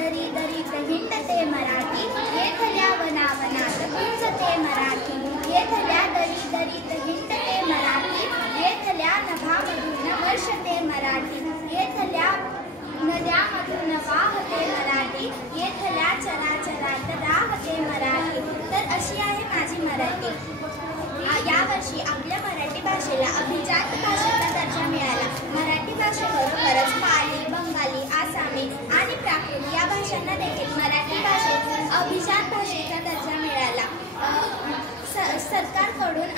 दरी दरीत हिंडते मराठी, येथल्या वनावनात गुंजते मराठी. येथल्या दरी दरीत हिंडते मराठी, येथल्या नभामधून वर्षते मराठी. येथल्या नद्यामधून वाहते मराठी, येथल्या चराचरात राहते मराठी. तर अशी आहे माझी मराठी. यावर्षी आपल्या मराठी भाषेला अभिजात भाषेचा दर्जा मिळाला. मराठी भाषेबरोबरच पाली, बंगाली, आसामी आणि प्राकृत या भाषांना देखील मराठी भाषेत अभिजात भाषेचा दर्जा मिळाला. सरकारकडून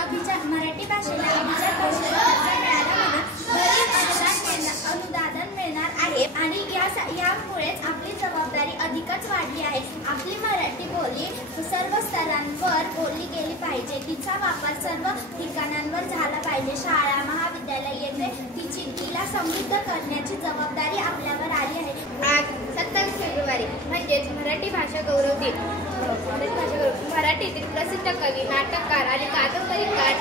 मराठी भाषेला अभिजात भाषेचा दर्जा मिळाला म्हणून बरेच अनुदान मिळणार आहे आणि यामुळेच आपली जबाबदारी अधिकच वाढली आहे. आपली मराठी बोली सर्व स्तरांवर बोलली गेली पाहिजे. तिचा वापर सर्व ठिकाणांवर झाला पाहिजे. शाळा, महाविद्यालय येथे तिला समृद्ध करण्याची जबाबदारी आपल्यावर आली आहे. आज 27 फेब्रुवारी म्हणजेच मराठी भाषा गौरव दिन. मराठीतील प्रसिद्ध कवी, नाटककार आणि कादंबरीकार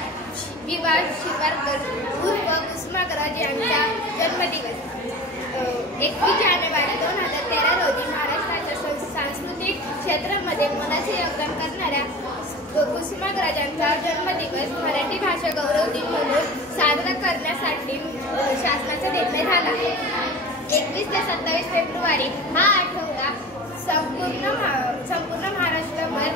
वि.वा. शिरवाडकर उर्फ कुसुमाग्रज यांचा जन्मदिवस 21 जानेवारी 2013 रोजी महाराष्ट्राच्या सांस्कृतिक क्षेत्रामध्ये मोलाचे योगदान करणाऱ्या कुसुमाग्रजांचा जन्मदिवस मराठी भाषा गौरव दिन म्हणून साजरा करण्यासाठी शासनाचा निर्णय झाला. 21 ते 27 फेब्रुवारी हा आठवडा संपूर्ण महाराष्ट्रावर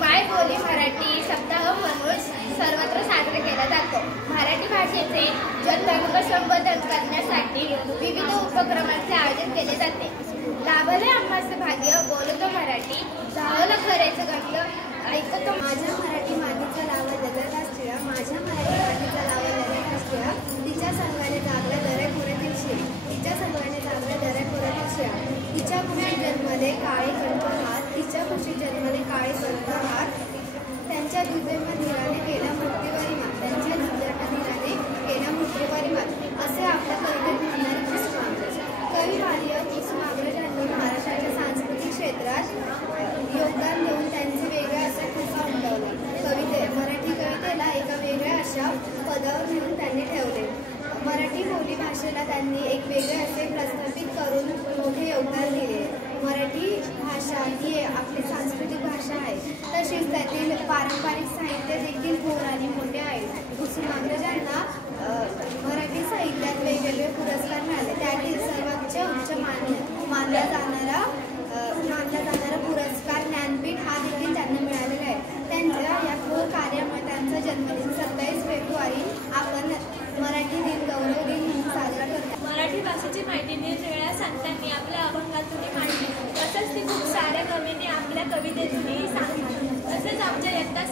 मायबोली मराठी सप्ताह म्हणून सर्वत्र साजरा केला जातो. मराठी भाषेचे जतन संवर्धन करण्यासाठी विविध उपक्रमांचे आयोजन केले जाते. लाभले आम्हाचे भाग्य, बोलतो मराठी, धावलं खरेचं गंध, ऐकतो. माझ्या मराठी मातीचा लावा दगड राष्ट्रीय, माझ्या मराठी मातीचा लावा दगड राष्ट्रीय. तिच्या संघाने जागला दऱ्याखोऱ्यातील शिळ, तिच्या संघाने जागला दऱ्याखोऱ्यातील शिळा. तिच्या कुशी जन्मले काळे कंठहार, तिच्या कुशी जन्मले काळे कंठहार. त्यांच्या दुर्दैव धीराने केला मृत्यूवरी मात, त्यांच्या दुर्दैव धीराने केला मृत्यूवरी मात. असे आपल्या कवितेत म्हणणारे कुसुमाग्रज. कवी माननीय कुसुमाग्रजांनी महाराष्ट्राच्या सांस्कृतिक क्षेत्रात योगदान देऊन त्यांचे वेगळ्या असा ठसा उमटवला. मराठी कवितेला एका वेगळ्या अशा पदावर नेऊन त्यांनी ठेवले. मराठी बोली भाषेला त्यांनी एक वेगळे असे प्रस्थापित करून मोठे योगदान दिले. मराठी भाषा ही आपली सांस्कृतिक भाषा आहे, तसेच त्यातील पारंपरिक साहित्य देखील थोर आणि मोठे आहे. कुसुमाग्रजांना मराठी साहित्यात वेगवेगळे पुरस्कार मिळाले. त्यातील सर्वोच्च उच्च मानला जाणारा पुरस्कार ज्ञानपीठ हा देखील त्यांना मिळालेला आहे. त्यांच्या या थोर कार्यामुळे त्यांचा जन्मदिन 27 फेब्रुवारी आपण मराठी दिन गौरव दिन म्हणून साजरा करतो. मराठी भाषेची माहिती निरनिराळ्या संतांनी आपल्या अभंगातून मांडली. तसंच ती खूप साऱ्या कवींनी आपल्या कवितेतूनही सांगितली. तसेच आमच्या इयत्ता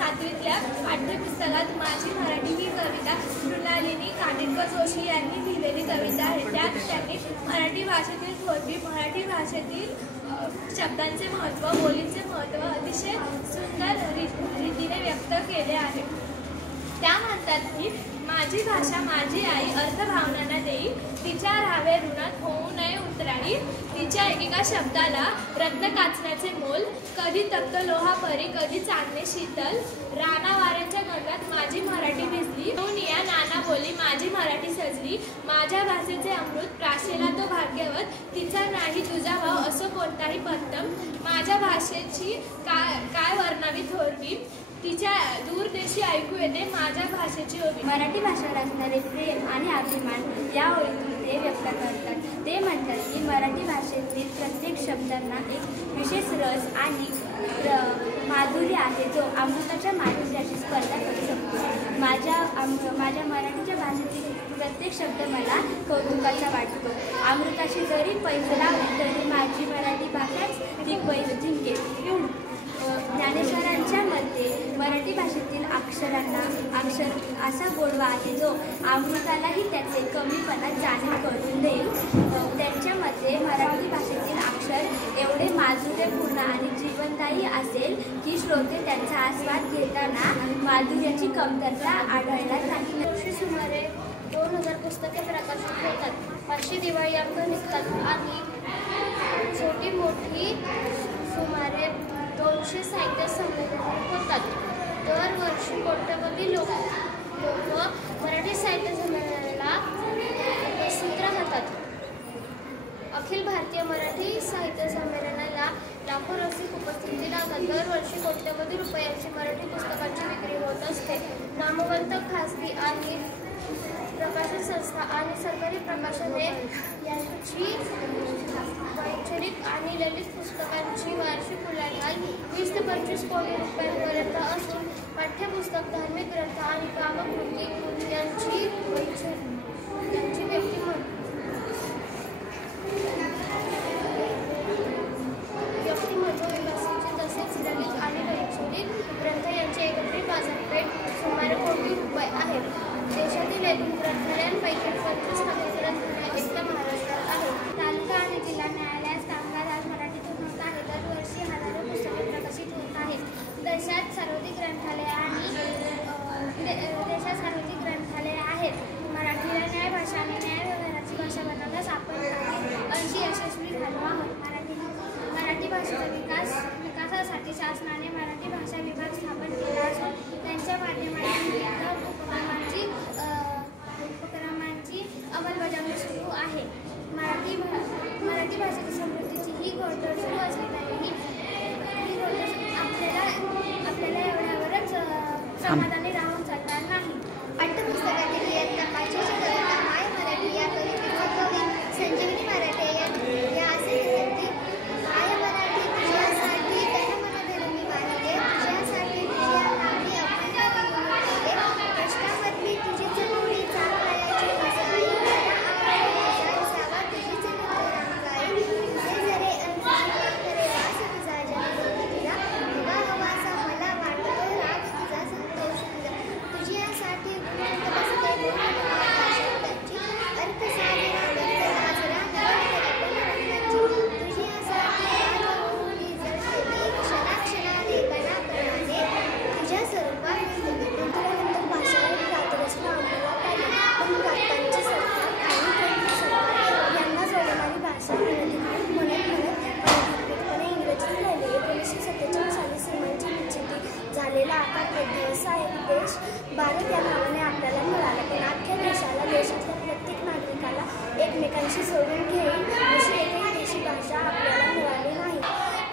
7वीतल्या पाठ्यपुस्तकात माझी मराठी ही कविता मृणालिनी काटेकर जोशी यांनी लिहिलेली कविता आहे. त्यात त्यांनी मराठी भाषेतील थोरवी, मराठी भाषेतील शब्दांचे महत्त्व, बोलींचे महत्त्व अतिशय सुंदर रीतीने व्यक्त केले आहे. त्या म्हणतात की माझी भाषा माझी आई, अर्थभावनांना देई, तिच्या राहावे ऋणात होऊ नये उतराई. तिच्या एकेका शब्दाला रत्न काचण्याचे मोल, कधी तप्त लोहापरी, कधी चांदणे शीतल. राना वाऱ्यांच्या गंधात माझी मराठी भिजली, या नाना बोली माझी मराठी सजली. माझ्या भाषेचे अमृत प्राशेला तो भाग्यवत, तिचा नाही तुझा भाव असो कोणताही पत्तम. माझ्या भाषेची काय वर्णावी थोरवी, तिच्या दूर देशी ऐकू येते माझ्या भाषेची ओवी. मराठी भाषेवर असणारे प्रेम आणि अभिमान या ओळीतून ते व्यक्त करतात. ते म्हणतात की मराठी भाषेतील प्रत्येक शब्दांना एक विशेष रस आणि माधुर्य आहे, जो अमृताच्या माधुर्याची स्पर्धा करू शकतो. माझ्या मराठीच्या भाषेतील प्रत्येक शब्द मला कौतुकाचा वाटतो. अमृताची जरी पैज लावली तरी माझी मराठी भाषाच ती पैज जिंकेल. ज्ञानेश्वरांच्या मते मराठी भाषेतील अक्षर असा गोडवा आहे जो अमृतालाही त्याचे कमीपणा जाणीव करून देईल. त्यांच्या मते मराठी भाषेतील अक्षर एवढे माधुर्यपूर्ण आणि जीवनदायी असेल की श्रोते त्यांचा आस्वाद घेताना माधुर्याची कमतरता आढळणार नाही. सुमारे 2000 पुस्तके प्रकाशित होतात. 500 दिवाळी अंक निघतात आणि छोटी मोठी सुमारे 200 साहित्य संमेलने होतात. दरवर्षी कोट्यवधी लोक मराठी साहित्य संमेलनाला उपस्थित राहतात. अखिल भारतीय मराठी साहित्य आणि सरकारी प्रकाशने यांची वैचारिक आणि ललित पुस्तकांची वार्षिक उलाढाल 20 ते 25 कोटी रुपयांपर्यंत असून पाठ्यपुस्तक, धार्मिक ग्रंथ आणि कामकृती यांची व्यक्तिमत्व विकासाची तसेच ललित आणि वैचारिक ग्रंथ यांची एकत्रित बाजारपेठ सुमारे कोटी रुपये आहे. देशातील एकूण ग्रंथालयांपैकी 25 ग्रंथालय एकट्या महाराष्ट्रात आहेत. तालुका आणि जिल्हा न्यायालयात कामकाज आज मराठीतून होत आहे. दरवर्षी हजारो पुस्तके प्रकाशित होत आहेत. देशात सर्वाधिक ग्रंथालये आहेत. मराठीला न्याय भाषा आणि न्याय व्यवहाराची भाषा बनवण्यास आपण अंशी यशस्वी झालो आहोत. मराठी भाषेच्या विकासासाठी शासनाने मराठी भाषा विभाग स्थापन केला असून त्यांच्या माध्यमातून विविध उपक्रमांची अंमलबजावणी सुरू आहे. मराठी भाषेच्या समृद्धीची ही घोडदौड सुरू असली तरीही ही घोडदौड आपल्याला एवढ्यावरच समाधानी राहून चालणार नाही. पाठ्यपुस्तकातील इयत्ता 5वीच्या कविता माय मराठी या कवितेचा कवी संजीवनी मराठे या असे लिहितात की माय मराठी तुझ्यासाठी तन मन धरून मी वाहिले, तुझ्यासाठी तुझ्या नावी अखंड गुणगायले, कष्टामधली तुझी चमोडी चांगल्याची हसाई, मला आवडे तुझा सावा तुझीच नित्यरांगाई, तुझे जरे करे वास तुझा जनी तुझा तुझा हवासा मला वाटतो राग तुझा संतोष तुझा, तुझी यासाठी गुणवंत बसते गुणवंताची अर्थ साजरा अर्थ साजरा नवल तुझी यासाठी राजभूमी जळलेली क्षणाक्षणाने कणाकणाने तुझ्या स्वरूपात नंतर भाषावर प्रातरचना अंमलात आली. पण भारताची सरकार आणि केंद्र सरकार यांना जोडणारी भाषा अनधिकृत म्हणत इंग्रजी राहिले. 1947 साली सीमांची निश्चिती झालेला आकार असा एक देश भारत या नावाने आपल्याला मिळाला. पण अख्ख्या देशाला, देशातल्या प्रत्येक नागरिकाला एकमेकांशी जोडून घेईल अशी एकही देशी भाषा आपल्याला मिळाली नाही.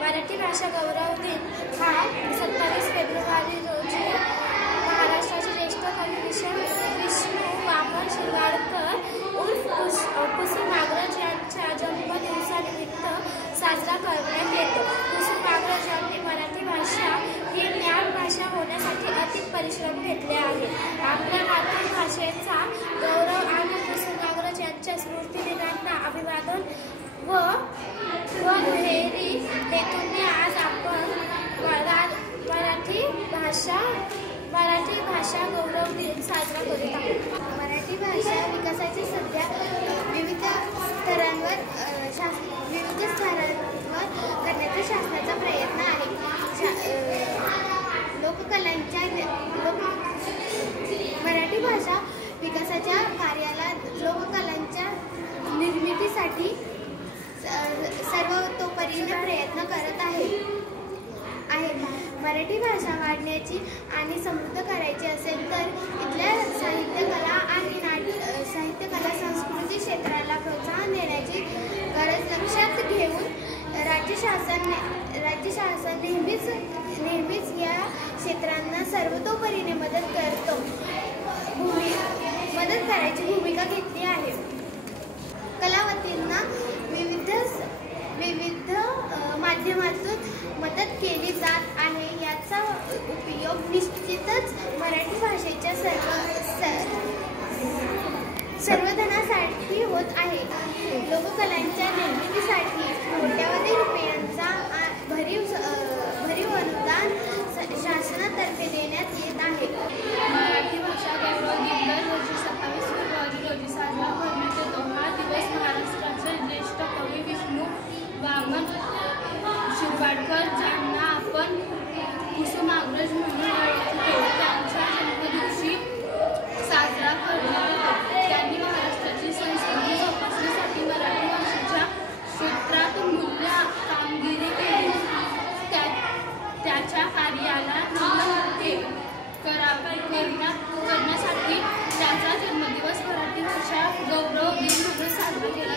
मराठी भाषा गौरव दिन हा 27 फेब्रुवारी रोजी महाराष्ट्राचे ज्येष्ठ कवी विष्णू वामन शिरवाडकर उर्फ कुसुमाग्रज यांच्या जन्मदिवसानिमित्त साजरा करण्यात येतो. कुसुमाग्रज यांनी मराठी भाषा ही ज्ञान भाषा होण्यासाठी अतिक परिश्रम घेतले आहेत. आपल्या मातृभाषेचा गौरव आणि कुसुमाग्रज यांच्या स्मृतिदिनांना अभिवादन व दुहेरी हेतूने आज आपण मराठी भाषा गौरव दिन साजरा करीत आहोत. मराठी भाषा विकासाची सध्या विविध स्तरांवर करण्याचा शासनाचा प्रयत्न आहे. मराठी भाषा विकासाच्या कार्याला लोककलांच्या निर्मितीसाठी सर्वतोपरीने प्रयत्न करत आहे. मराठी भाषा वाढण्याची आणि समृद्ध करायची असेल तर इथल्या साहित्यकला संस्कृती क्षेत्राला प्रोत्साहन देण्याची गरज लक्षात घेऊन राज्य शासन नेहमीच या क्षेत्रांना सर्वतोपरीने मदत करायची भूमिका घेतली आहे. कलावतींना विविध माध्यमातून मदत केली जात आहे. याचा उपयोग निश्चितच मराठी भाषेच्या संवर्धनासाठी होत आहे. लोककलांच्या निर्मितीसाठी कोट्यावधी रुपयांचा भरीव अनुदान शासनातर्फे देण्यात येत आहे. मराठी भाषा गौरव दिन रोजी 27 फेब्रुवारी रोजी साजरा करण्यात येतो. हा दिवस महाराष्ट्राचे ज्येष्ठ कवी विष्णू वामन शिरवाडकर ज्यांना आपण कुसुमाग्रज म्हणून ओळखतो त्यांच्या जन्मदिवशी साजरा करण्यात येतो. त्यांनी महाराष्ट्राची संस्कृती जोपासण्यासाठी मराठी भाषेच्या क्षेत्रात मूल्य कामगिरी केली. त्याच्या कार्याला करण्यासाठी त्याचा जन्मदिवस मराठी भाषा गौरव दिन म्हणून साजरा केला